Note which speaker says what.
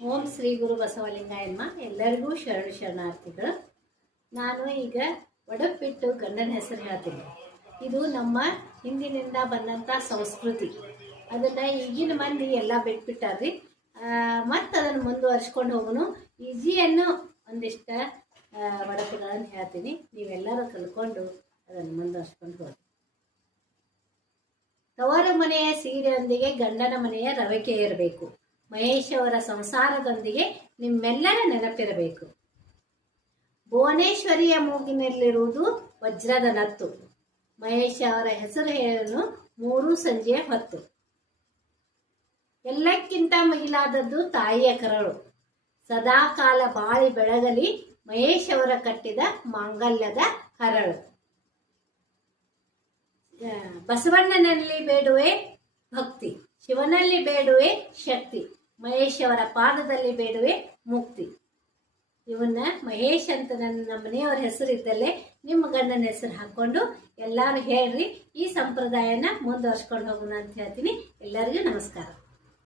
Speaker 1: ಓಂ ಶ್ರೀ ಗುರು ಬಸವಲಿಂಗಾಯಮ್ಮ ಎಲ್ಲರಿಗೂ ಶರಣ ಶರಣಾರ್ಥಿಗಳು. ನಾನು ಈಗ ಒಡಪಿಟ್ಟು ಗಂಡನ ಹೆಸರು ಹೇಳ್ತೀನಿ. ಇದು ನಮ್ಮ ಹಿಂದಿನಿಂದ ಬಂದಂಥ ಸಂಸ್ಕೃತಿ. ಅದನ್ನು ಈಗಿನ ಮಂದಿ ಎಲ್ಲ ಬಿಟ್ಬಿಟ್ಟಾರ್ರಿ. ಮತ್ತು ಅದನ್ನು ಮುಂದುವರ್ಸ್ಕೊಂಡು ಹೋಗೋನು. ಈಜಿಯನ್ನು ಒಂದಿಷ್ಟು ಒಡಪುಗಳನ್ನು ಹೇಳ್ತೀನಿ. ನೀವೆಲ್ಲರೂ ಕಲ್ಕೊಂಡು ಅದನ್ನು ಮುಂದುವರ್ಸ್ಕೊಂಡು ಹೋಗಿ ತವರ ಮನೆಯ ಸೀರೆಯೊಂದಿಗೆ ಗಂಡನ ಮನೆಯ ರವಿಕೆ ಇರಬೇಕು. ಮಹೇಶ್ ಅವರ ಸಂಸಾರದೊಂದಿಗೆ ನಿಮ್ಮೆಲ್ಲರ ನೆನಪಿರಬೇಕು. ಭುವನೇಶ್ವರಿಯ ಮೂಗಿನಲ್ಲಿರುವುದು ವಜ್ರದ ನತ್ತು. ಮಹೇಶ್ ಅವರ ಹೆಸರು ಹೇಳಲು ಮೂರು ಸಂಜೆಯ ಹೊತ್ತು. ಎಲ್ಲಕ್ಕಿಂತ ಮಿಗಿಲಾದದ್ದು ತಾಯಿಯ ಕರಳು. ಸದಾಕಾಲ ಬಾಳಿ ಬೆಳಗಲಿ ಮಹೇಶ್ ಅವರ ಕಟ್ಟಿದ ಮಾಂಗಲ್ಯದ ಕರಳು. ಬಸವಣ್ಣನಲ್ಲಿ ಬೇಡುವೆ ಭಕ್ತಿ, ಶಿವನಲ್ಲಿ ಬೇಡುವೆ ಶಕ್ತಿ. ಮಹೇಶ್ ಪಾದದಲ್ಲಿ ಬೇಡುವೆ ಮುಕ್ತಿ. ಇವನ್ನ ಮಹೇಶ್ ಅಂತ ನನ್ನ ಮನೆಯವರ ಹೆಸರಿದ್ದಲ್ಲೇ ನಿಮ್ಮ ಗಂಡನ ಹೆಸರು ಹಾಕೊಂಡು ಎಲ್ಲರೂ ಹೇಳ್ರಿ, ಈ ಸಂಪ್ರದಾಯನ ಮುಂದುವರ್ಸ್ಕೊಂಡು ಹೋಗೋಣ ಅಂತ ಹೇಳ್ತೀನಿ. ಎಲ್ಲರಿಗೂ ನಮಸ್ಕಾರ.